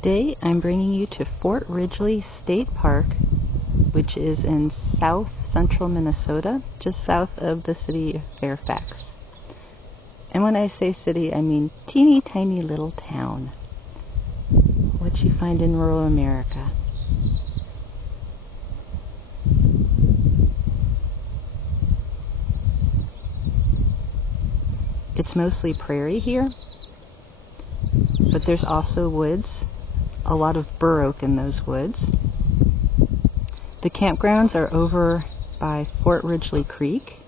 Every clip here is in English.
Today I'm bringing you to Fort Ridgely State Park, which is in south central Minnesota, just south of the city of Fairfax. And when I say city, I mean teeny tiny little town, what you find in rural America. It's mostly prairie here, but there's also woods, a lot of bur oak in those woods. The campgrounds are over by Fort Ridgely Creek,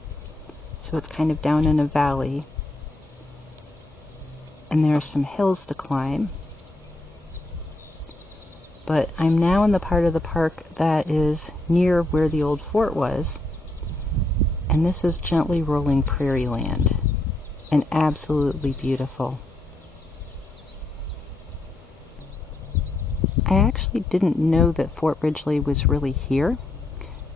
so it's kind of down in a valley, and there are some hills to climb. But I'm now in the part of the park that is near where the old fort was, and this is gently rolling prairie land, and absolutely beautiful. I actually didn't know that Fort Ridgely was really here.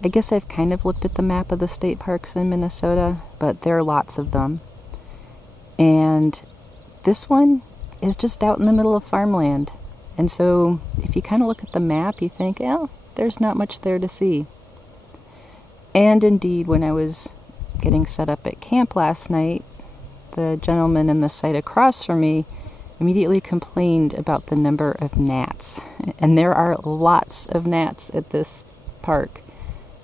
I guess I've kind of looked at the map of the state parks in Minnesota, but there are lots of them. And this one is just out in the middle of farmland. And so if you kind of look at the map, you think, well, there's not much there to see. And indeed, when I was getting set up at camp last night, the gentleman in the site across from me immediately complained about the number of gnats. And there are lots of gnats at this park.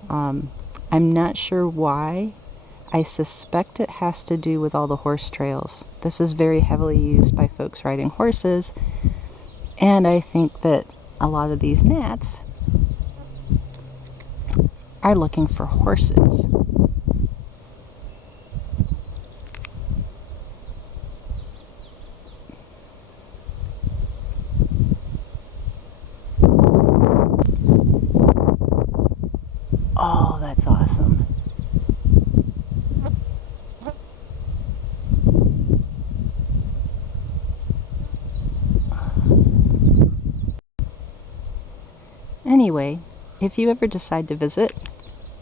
I'm not sure why. I suspect it has to do with all the horse trails. This is very heavily used by folks riding horses, and I think that a lot of these gnats are looking for horses. Oh, that's awesome. Anyway, if you ever decide to visit,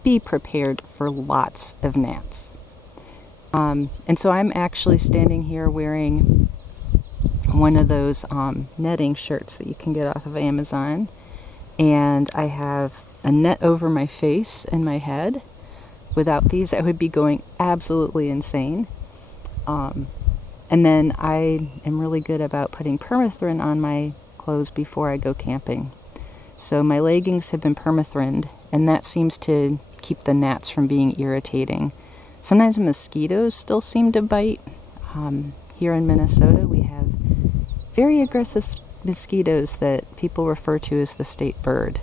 be prepared for lots of gnats. And so I'm actually standing here wearing one of those netting shirts that you can get off of Amazon. And I have a net over my face and my head. Without these, I would be going absolutely insane. And then I am really good about putting permethrin on my clothes before I go camping. So my leggings have been permethrined, and that seems to keep the gnats from being irritating. Sometimes mosquitoes still seem to bite. Here in Minnesota, we have very aggressive mosquitoes that people refer to as the state bird.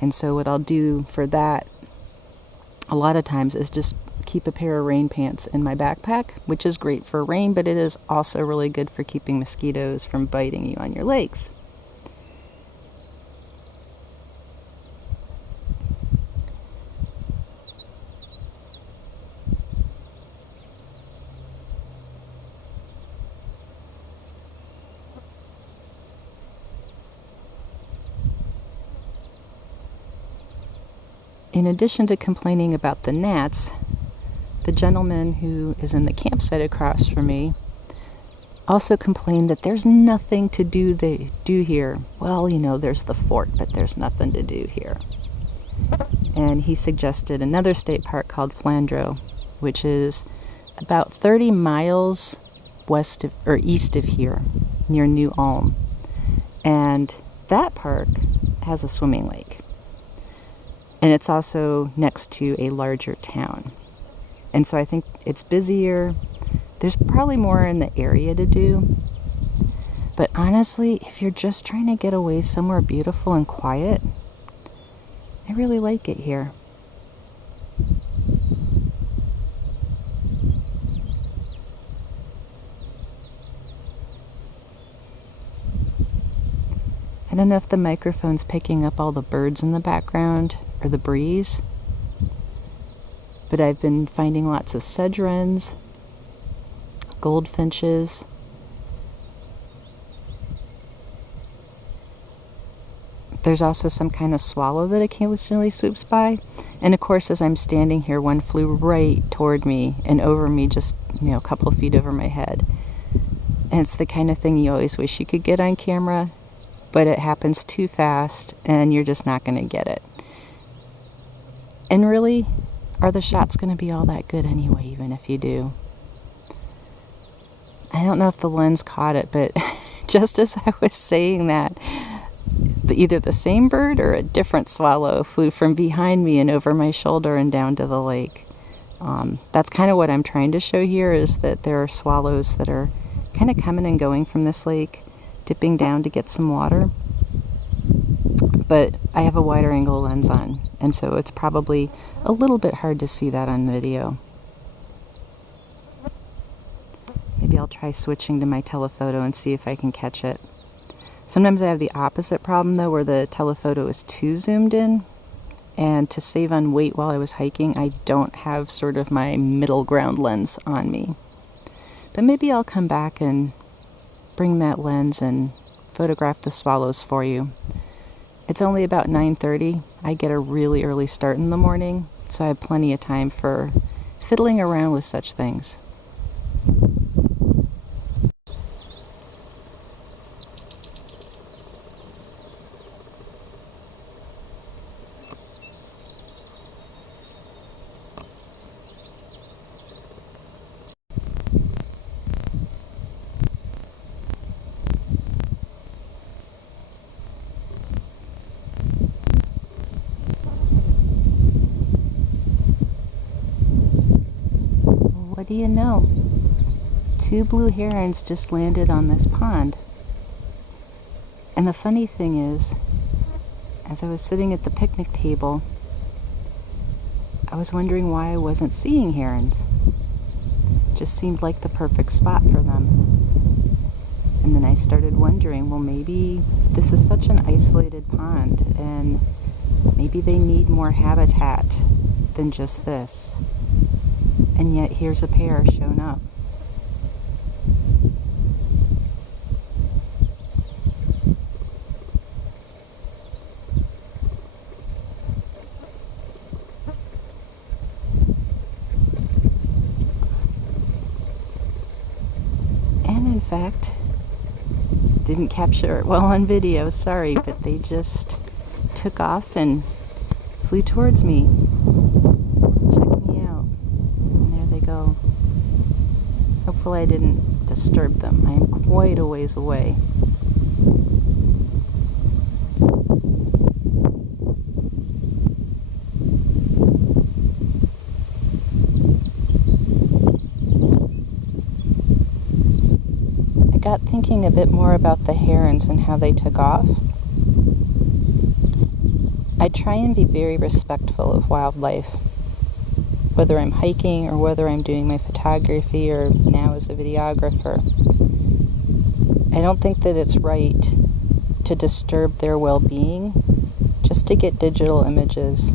And so what I'll do for that a lot of times is just keep a pair of rain pants in my backpack, which is great for rain, but it is also really good for keeping mosquitoes from biting you on your legs. In addition to complaining about the gnats, the gentleman who is in the campsite across from me also complained that there's nothing to do here. Well, you know, there's the fort, but there's nothing to do here. And he suggested another state park called Flandreau, which is about 30 miles west of, or east of here, near New Ulm. And that park has a swimming lake. And it's also next to a larger town. And so I think it's busier. There's probably more in the area to do. But honestly, if you're just trying to get away somewhere beautiful and quiet, I really like it here. I don't know if the microphone's picking up all the birds in the background or the breeze, but I've been finding lots of sedge wrens, goldfinches, there's also some kind of swallow that occasionally swoops by, and of course as I'm standing here, one flew right toward me and over me, just a couple feet over my head. And it's the kind of thing you always wish you could get on camera. but it happens too fast and you're just not going to get it. And really, are the shots going to be all that good anyway, even if you do? I don't know if the lens caught it, but just as I was saying that, either the same bird or a different swallow flew from behind me and over my shoulder and down to the lake. That's kind of what I'm trying to show here, is that there are swallows that are kind of coming and going from this lake, dipping down to get some water. But I have a wider angle lens on, and so it's probably a little bit hard to see that on video. Maybe I'll try switching to my telephoto and see if I can catch it. Sometimes I have the opposite problem though, where the telephoto is too zoomed in, and to save on weight while I was hiking, I don't have sort of my middle ground lens on me. But maybe I'll come back and bring that lens and photograph the swallows for you. It's only about 9:30. I get a really early start in the morning, so I have plenty of time for fiddling around with such things. What do you know? 2 blue herons just landed on this pond. And the funny thing is, as I was sitting at the picnic table, I was wondering why I wasn't seeing herons. Just seemed like the perfect spot for them. And then I started wondering, well, maybe this is such an isolated pond, and maybe they need more habitat than just this. And yet here's a pair shown up. And in fact, didn't capture it well on video, sorry, but they just took off and flew towards me. Check me out. And there they go. Hopefully I didn't disturb them. I am quite a ways away. I got thinking a bit more about the herons and how they took off. I try and be very respectful of wildlife, whether I'm hiking or whether I'm doing my photography or now as a videographer. I don't think that it's right to disturb their well-being just to get digital images.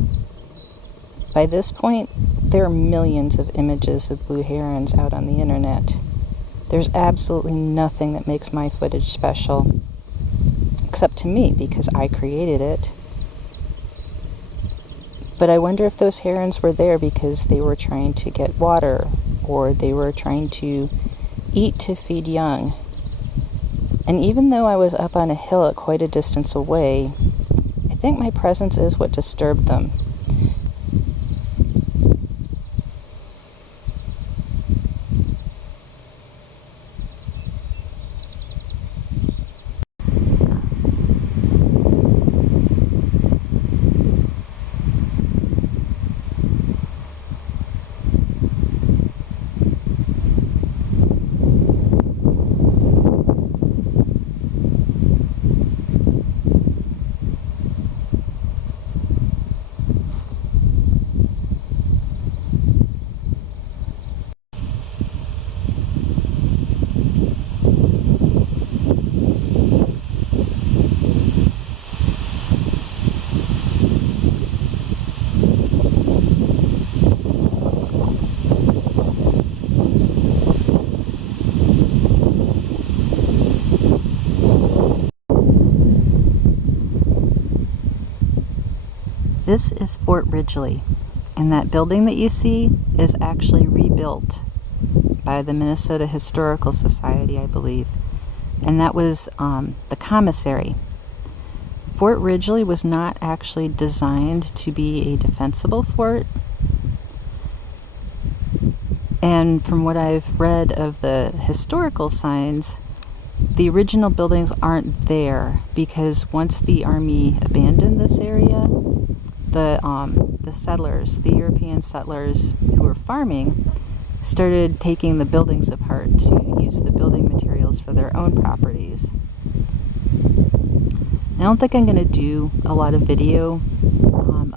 By this point, there are millions of images of blue herons out on the internet. There's absolutely nothing that makes my footage special, except to me, because I created it. But I wonder if those herons were there because they were trying to get water, or they were trying to eat to feed young. And even though I was up on a hill at quite a distance away, I think my presence is what disturbed them. This is Fort Ridgely, and that building that you see is actually rebuilt by the Minnesota Historical Society, I believe. And that was the commissary. Fort Ridgely was not actually designed to be a defensible fort. And from what I've read of the historical signs, the original buildings aren't there because once the Army abandoned this area, the settlers, the European settlers who were farming, started taking the buildings apart to use the building materials for their own properties. I don't think I'm going to do a lot of video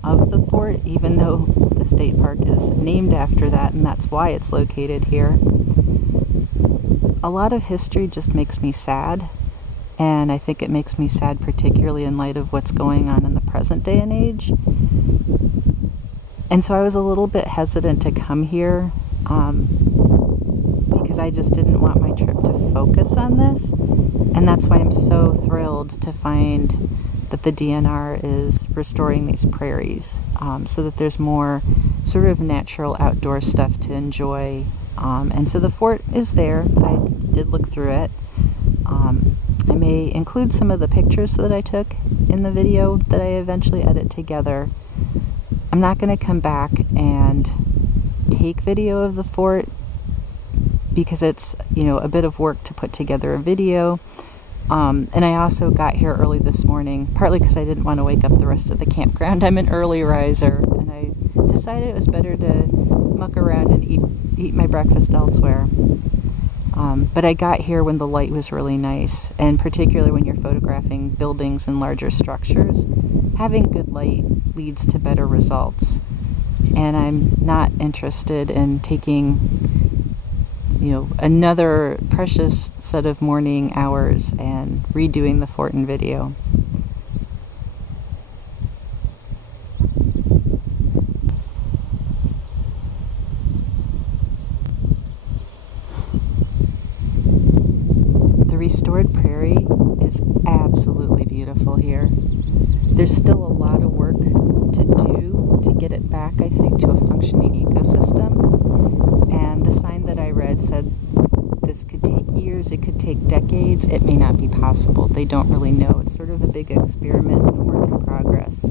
of the fort, even though the state park is named after that, and that's why it's located here. A lot of history just makes me sad, and I think it makes me sad particularly in light of what's going on in the present day and age. And so I was a little bit hesitant to come here because I just didn't want my trip to focus on this. And that's why I'm so thrilled to find that the DNR is restoring these prairies so that there's more sort of natural outdoor stuff to enjoy. And so the fort is there. I did look through it. I may include some of the pictures that I took in the video that I eventually edit together. I'm not going to come back and take video of the fort because it's, a bit of work to put together a video. And I also got here early this morning, partly because I didn't want to wake up the rest of the campground. I'm an early riser, and I decided it was better to muck around and eat my breakfast elsewhere. But I got here when the light was really nice, and particularly when you're photographing buildings and larger structures, having good light leads to better results. And I'm not interested in taking another precious set of morning hours and redoing the fort in video. The restored prairie is absolutely beautiful here. There's still a lot of work to do to get it back, I think, to a functioning ecosystem. And the sign that I read said this could take years, it could take decades, it may not be possible. They don't really know. It's sort of a big experiment and a work in progress.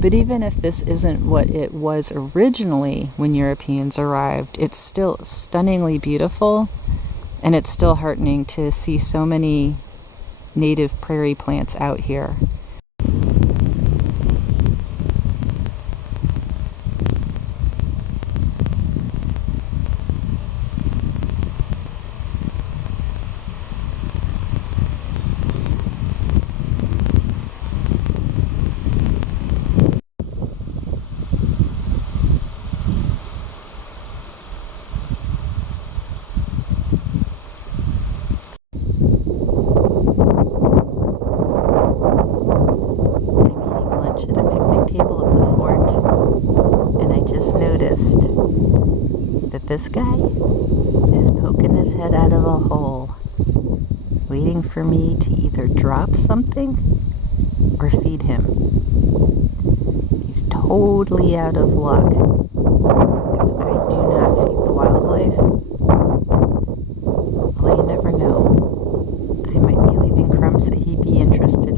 But even if this isn't what it was originally when Europeans arrived, it's still stunningly beautiful, and it's still heartening to see so many native prairie plants out here. At a picnic table at the fort, and I just noticed that this guy is poking his head out of a hole, waiting for me to either drop something or feed him. He's totally out of luck because I do not feed the wildlife. Although you never know, I might be leaving crumbs that he'd be interested